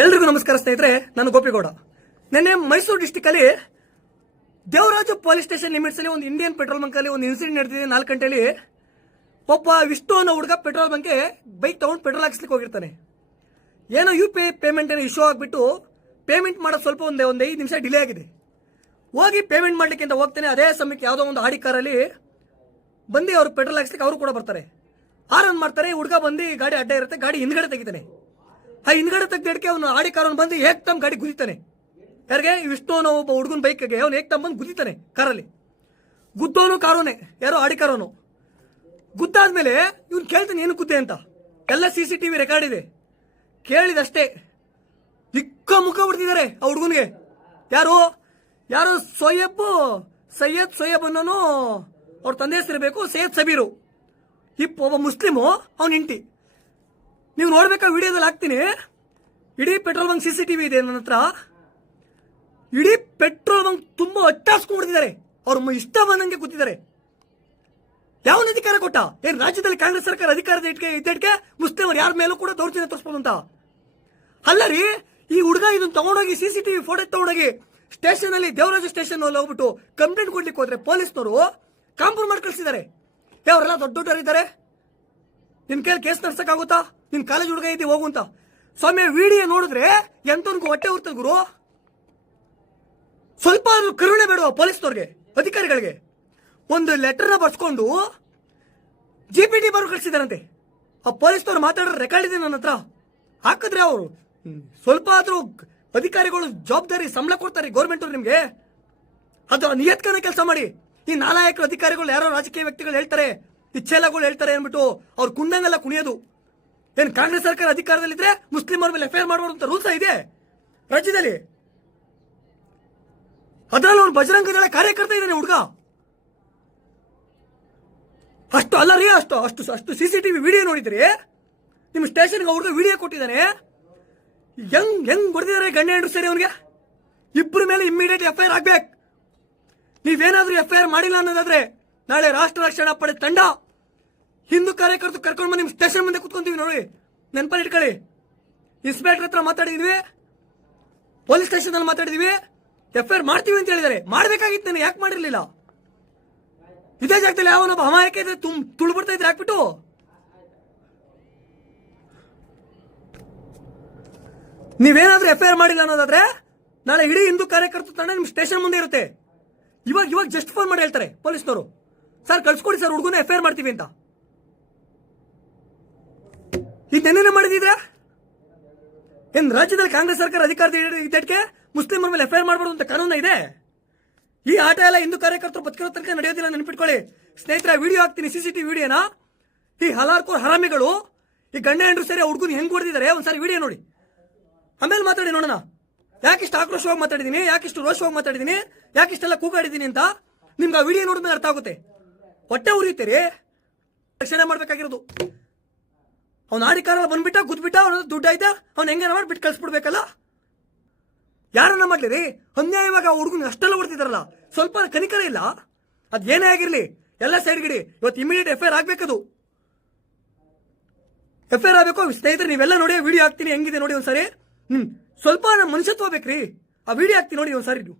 ಎಲ್ರಿಗೂ ನಮಸ್ಕಾರ ಸ್ನೇಹಿತರೆ, ನಾನು ಗೋಪಿಗೌಡ. ನಿನ್ನೆ ಮೈಸೂರು ಡಿಸ್ಟಿಕ್ ಅಲ್ಲಿ ದೇವರಾಜು ಪೊಲೀಸ್ ಸ್ಟೇಷನ್ ಲಿಮಿಟ್ಸ್ ಅಲ್ಲಿ ಒಂದು ಇಂಡಿಯನ್ ಪೆಟ್ರೋಲ್ ಬಂಕ್ ಅಲ್ಲಿ ಒಂದು ಇನ್ಸಿಡೆಂಟ್ ನಡೆದಿದೆ. 4 ಗಂಟೆಯಲ್ಲಿ ಒಬ್ಬ ವಿಷ್ಣು ಅನ್ನೋ ಹುಡುಗ ಪೆಟ್ರೋಲ್ ಬಂಕ್ಗೆ ಬೈಕ್ ತಗೊಂಡು ಪೆಟ್ರೋಲ್ ಹಾಕ್ಸ್ಲಿಕ್ಕೆ ಹೋಗಿರ್ತಾನೆ. ಏನೋ UPI ಪೇಮೆಂಟ್ ಏನೋ ಇಶ್ಯೂ ಆಗಿಬಿಟ್ಟು ಪೇಮೆಂಟ್ ಮಾಡೋದು ಸ್ವಲ್ಪ ಒಂದು 5 ನಿಮಿಷ ಡಿಲೇ ಆಗಿದೆ. ಹೋಗಿ ಪೇಮೆಂಟ್ ಮಾಡ್ಲಿಕ್ಕೆ ಅಂತ ಹೋಗ್ತಾನೆ. ಅದೇ ಸಮಯಕ್ಕೆ ಯಾವುದೋ ಒಂದು ಆಡಿ ಕಾರಲ್ಲಿ ಬಂದು ಅವ್ರು ಪೆಟ್ರೋಲ್ ಹಾಕ್ಸ್ಲಿಕ್ಕೆ ಅವರು ಕೂಡ ಬರ್ತಾರೆ. ಆರನ್ ಮಾಡ್ತಾರೆ. ಹುಡುಗ ಬಂದು ಗಾಡಿ ಅಡ್ಡ ಇರುತ್ತೆ, ಗಾಡಿ ಹಿಂದ್ಗಡೆ ತೆಗಿತಾನೆ. ಆ ಹಿಂದ್ಗಡೆ ತೆಗ್ದಕ್ಕೆ ಅವನು ಆಡಿ ಕಾರನ್ನು ಬಂದು ಏಕ್ದಮ್ ಗಾಡಿ ಗುದಿತಾನೆ. ಯಾರಿಗೆ? ವಿಷ್ಣು ಅನ್ನೋ ಒಬ್ಬ ಹುಡುಗನ ಬೈಕ್ಗೆ ಅವನು ಏಕ್ದಮ್ ಬಂದು ಗುದಿತಾನೆ ಕಾರಲ್ಲಿ. ಗುದ್ದೋನು ಕಾರೋನೆ, ಯಾರೋ ಆಡಿ ಕಾರೋನು. ಗುದ್ದಾದ್ಮೇಲೆ ಇವ್ನು ಕೇಳ್ತಾನೆ ಏನು ಗುದ್ದೆ ಅಂತ. ಎಲ್ಲ CCTV ರೆಕಾರ್ಡ್ ಇದೆ. ಕೇಳಿದಷ್ಟೇ ಇಕ್ಕ ಮುಖ ಬಿಡ್ತಿದ್ದಾರೆ ಆ ಹುಡುಗನಿಗೆ. ಯಾರು ಸೈಯದ್ ಸೊಯಬ್ ಅನ್ನೋನು ಅವ್ರ ತಂದೆ ಹೆಸರಿರಬೇಕು, ಸೈಯದ್ ಸಬೀರು. ಒಬ್ಬ ಮುಸ್ಲಿಮು, ಅವನ ಇಂಟಿ. ನೀವು ನೋಡ್ಬೇಕಾ, ವಿಡಿಯೋದಲ್ಲಿ ಹಾಕ್ತೀನಿ. ಇಡೀ ಪೆಟ್ರೋಲ್ ಬಂಕ್ CCTV ಇದೆ ನನ್ನ ಹತ್ರ. ಇಡೀ ಪೆಟ್ರೋಲ್ ಬಂಕ್ ತುಂಬಾ ಅಟ್ಟಾಸ್ಕೊಂಡ್ಬಿಡ್ತಿದ್ದಾರೆ. ಅವ್ರ ಇಷ್ಟ ಬಂದಂಗೆ ಕೂತಿದ್ದಾರೆ. ಯಾವನ ಅಧಿಕಾರ ಕೊಟ್ಟ? ಏನ್ ರಾಜ್ಯದಲ್ಲಿ ಕಾಂಗ್ರೆಸ್ ಸರ್ಕಾರ ಅಧಿಕಾರದ ಇದ್ದಕ್ಕೆ ಮುಸ್ಲಿಮರು ಯಾರ ಮೇಲೂ ಕೂಡ ದೌರ್ಜನ್ಯ ತೋರಿಸ್ಬೋದು ಅಂತ ಅಲ್ಲ ರೀ. ಈ ಹುಡುಗ ಇದನ್ನ ತಗೊಂಡೋಗಿ CCTV ಫೋಟೋ ತಗೊಂಡೋಗಿ ಸ್ಟೇಷನ್ ಅಲ್ಲಿ, ದೇವರಾಜ ಸ್ಟೇಷನ್ ಅಲ್ಲಿ ಹೋಗ್ಬಿಟ್ಟು ಕಂಪ್ಲೇಂಟ್ ಕೊಡ್ಲಿಕ್ಕೆ ಹೋದ್ರೆ ಪೊಲೀಸ್ನವರು ಕಾಂಪೌಂಡ್ ಮಾಡಿ ಕಳಿಸಿದ್ದಾರೆ. ಅವರೆಲ್ಲ ದೊಡ್ಡವರಿದ್ದಾರೆ, ನಿನ್ ಕೈಲಿ ಕೇಸ್ ನಡ್ಸಕ್ಕಾಗುತ್ತಾ? ನಿನ್ ಕಾಲೇಜ್ ಹುಡುಗ ಇದ್ದೀವಿ ಹೋಗು ಅಂತ. ಸ್ವಾಮಿ, ವಿಡಿಯೋ ನೋಡಿದ್ರೆ ಎಂತವನ್ಗೂ ಹೊಟ್ಟೆ ಉರ್ತದ ಗುರು. ಸ್ವಲ್ಪ ಕರುಣೆ ಬೇಡುವ ಪೊಲೀಸ್ನವ್ರಿಗೆ, ಅಧಿಕಾರಿಗಳಿಗೆ. ಒಂದು ಲೆಟರ್ನ ಬರ್ಸ್ಕೊಂಡು GPT ಬರೋ ಕಳಿಸಿದಾರಂತೆ. ಆ ಪೊಲೀಸ್ನವ್ರು ಮಾತಾಡೋ ರೆಕಾರ್ಡ್ ಇದೆ ನನ್ನ ಹತ್ರ. ಹಾಕಿದ್ರೆ ಅವರು ಸ್ವಲ್ಪ ಆದ್ರೂ ಅಧಿಕಾರಿಗಳು ಜವಾಬ್ದಾರಿ ಸಂಬಳ ಕೊಡ್ತಾರೆ ಗೌರ್ಮೆಂಟ್ ಅವ್ರು ನಿಮ್ಗೆ. ಅದು ನಿಯತ್ಕನ ಕೆಲಸ ಮಾಡಿ. ಈ ನಾಲಾಯಕರು ಅಧಿಕಾರಿಗಳು, ಯಾರೋ ರಾಜಕೀಯ ವ್ಯಕ್ತಿಗಳು ಹೇಳ್ತಾರೆ, ಇಚ್ಛೆಲಗಳು ಹೇಳ್ತಾರೆ ಅಂದ್ಬಿಟ್ಟು ಅವ್ರು ಕುಂಡಂಗೆಲ್ಲ ಕುಣಿಯೋದು. ಏನ್ ಕಾಂಗ್ರೆಸ್ ಸರ್ಕಾರ ಅಧಿಕಾರದಲ್ಲಿದ್ರೆ ಮುಸ್ಲಿಮರ ಮೇಲೆ FIR ಮಾಡಬಾರ್ದು ಅಂತ ರೂಲ್ಸ್ ಇದೆ ರಾಜ್ಯದಲ್ಲಿ. ಅದರಲ್ಲಿ ಅವ್ನು ಬಜರಂಗ ದಳ ಕಾರ್ಯಕರ್ತ ಇದ್ದಾನೆ ಹುಡುಗ. ಅಷ್ಟು ಅಲ್ಲ ರೀ, ಅಷ್ಟು CCTV ವಿಡಿಯೋ ನೋಡಿದ್ರಿ. ನಿಮ್ಮ ಸ್ಟೇಷನ್ಗೆ ಹುಡುಗ ವಿಡಿಯೋ ಕೊಟ್ಟಿದ್ದಾನೆ. ಹೆಂಗ್ ಹೊಡೆದಿದ್ದಾರೆ ಗಂಡ ಹೆಂಡ್ರು ಸೇರಿ ಅವನಿಗೆ. ಇಬ್ಬರ ಮೇಲೆ ಇಮ್ಮಿಡಿಯೇಟ್ FIR ಆಗ್ಬೇಕು. ನೀವೇನಾದ್ರೂ FIR ಮಾಡಿಲ್ಲ ಅನ್ನೋದಾದ್ರೆ ನಾಳೆ ರಾಷ್ಟ್ರ ರಕ್ಷಣಾ ಪಡೆ ತಂಡ ಹಿಂದೂ ಕಾರ್ಯಕರ್ತರು ಕರ್ಕೊಂಡು ಬಂದು ನಿಮ್ಮ ಸ್ಟೇಷನ್ ಮುಂದೆ ಕುತ್ಕೊಂತೀವಿ ನೋಡಿ. ನೆನಪಲ್ಲಿ ಇಟ್ಕೊಳ್ಳಿ. ಇನ್ಸ್ಪೆಕ್ಟರ್ ಹತ್ರ ಮಾತಾಡಿದ್ವಿ, ಪೊಲೀಸ್ ಸ್ಟೇಷನ್ ಅಲ್ಲಿ ಮಾತಾಡಿದ್ವಿ, FIR ಮಾಡ್ತೀವಿ ಅಂತ ಹೇಳಿದ್ದಾರೆ. ಮಾಡ್ಬೇಕಾಗಿತ್ತು, ಯಾಕೆ ಮಾಡಿರ್ಲಿಲ್ಲ? ಇದೇ ಜಾಗದಲ್ಲಿ ಯಾವನೊಬ್ಬ ಅಮಾಯಕ ಇದ್ರೆ ತುಳ್ಬಿಡ್ತಾ ಇದ್ರೆ ಹಾಕ್ಬಿಟ್ಟು. ನೀವೇನಾದ್ರೂ FIR ಮಾಡಿಲ್ಲ ಅನ್ನೋದಾದ್ರೆ ನಾಳೆ ಇಡೀ ಹಿಂದೂ ಕಾರ್ಯಕರ್ತರು ತಂಡ ನಿಮ್ ಸ್ಟೇಷನ್ ಮುಂದೆ ಇರುತ್ತೆ. ಇವಾಗ ಜಸ್ಟ್ ಫೋನ್ ಮಾಡಿ ಹೇಳ್ತಾರೆ ಪೊಲೀಸ್ನವರು, ಸರ್ ಕಳ್ಸ್ಕೊಡಿ ಸರ್, ಹುಡುಗನ FIR ಮಾಡ್ತೀವಿ ಅಂತ. ಇದನ್ನೇನೇ ಮಾಡಿದ್ರೆ ಏನ್ ರಾಜ್ಯದಲ್ಲಿ ಕಾಂಗ್ರೆಸ್ ಸರ್ಕಾರ ಅಧಿಕಾರದ ಇದ್ದಕ್ಕೆ ಮುಸ್ಲಿಮರ ಮೇಲೆ FIR ಮಾಡಬಾರ್ದು ಅಂತ ಕಾನೂನ ಇದೆ? ಈ ಆಟ ಎಲ್ಲ ಹಿಂದೂ ಕಾರ್ಯಕರ್ತರು ಬದುಕಿರೋ ತನಕ ನಡೆಯೋದಿಲ್ಲ, ನೆನಪಿಟ್ಕೊಳ್ಳಿ ಸ್ನೇಹಿತರೆ. ವಿಡಿಯೋ ಹಾಕ್ತೀನಿ, CCTV ವಿಡಿಯೋನ. ಈ ಹಲಾರ್ಕೋರ್ ಹರಾಮಿಗಳು, ಈ ಗಂಡ ಹೆಂಡ್ರು ಸೇರಿ ಹುಡುಗನ ಹೆಂಗ್ ಹೊಡೆದಿದ್ದಾರೆ ಒಂದ್ಸಾರಿ ವಿಡಿಯೋ ನೋಡಿ, ಆಮೇಲೆ ಮಾತಾಡಿ ನೋಡೋಣ. ಯಾಕಿಷ್ಟು ಆಕ್ರೋಶವಾಗಿ ಮಾತಾಡಿದೀನಿ, ಯಾಕಿಷ್ಟು ರೋಷವಾಗಿ ಮಾತಾಡಿದೀನಿ, ಯಾಕಿಷ್ಟೆಲ್ಲ ಕೂಗಾಡಿದೀನಿ ಅಂತ ನಿಮ್ಗೆ ಆ ವಿಡಿಯೋ ನೋಡಿದ್ಮೇಲೆ ಅರ್ಥ ಆಗುತ್ತೆ. ಹೊಟ್ಟೆ ಉರಿತೀರಿ. ರಕ್ಷಣೆ ಮಾಡ್ಬೇಕಾಗಿರೋದು. ಅವ್ನ ಆಡಿ ಕಾರಲ್ಲಿ ಬಂದ್ಬಿಟ್ಟ, ಗುದ್ಬಿಟ್ಟ, ಅವ್ನ ದುಡ್ಡು ಆಯ್ತಾ, ಅವ್ನ ಹೆಂಗೇನ ಮಾಡಿ ಬಿಟ್ಟು ಕಳ್ಸಿಬಿಡ್ಬೇಕಲ್ಲ. ಯಾರನ್ನ ಮಾಡ್ಲಿರಿ? ಅನ್ಯಾಯವಾಗ ಆ ಹುಡುಗನ ಅಷ್ಟೆಲ್ಲ ಹೊಡ್ತಿದಾರಲ್ಲ, ಸ್ವಲ್ಪ ಕನಿಕರ ಇಲ್ಲ. ಅದ್ ಏನೇ ಆಗಿರ್ಲಿ ಎಲ್ಲ ಸೈಡ್ಗಿಡಿ. ಇವತ್ತು ಇಮಿಡಿಯೇಟ್ FIR ಆಗ್ಬೇಕದು. FIR ಆಗ್ಬೇಕು. ಸ್ನೇಹಿತರೆ, ನೀವೆಲ್ಲ ನೋಡಿ, ವಿಡಿಯೋ ಹಾಕ್ತೀನಿ, ಹೆಂಗಿದೆ ನೋಡಿ ಒಂದ್ಸಾರಿ. ಸ್ವಲ್ಪ ಮನುಷ್ಯತ್ವ ಬೇಕ್ರಿ. ಆ ವಿಡಿಯೋ ಹಾಕ್ತೀನಿ ನೋಡಿ ಒಂದ್ಸಾರಿ ನೀವು.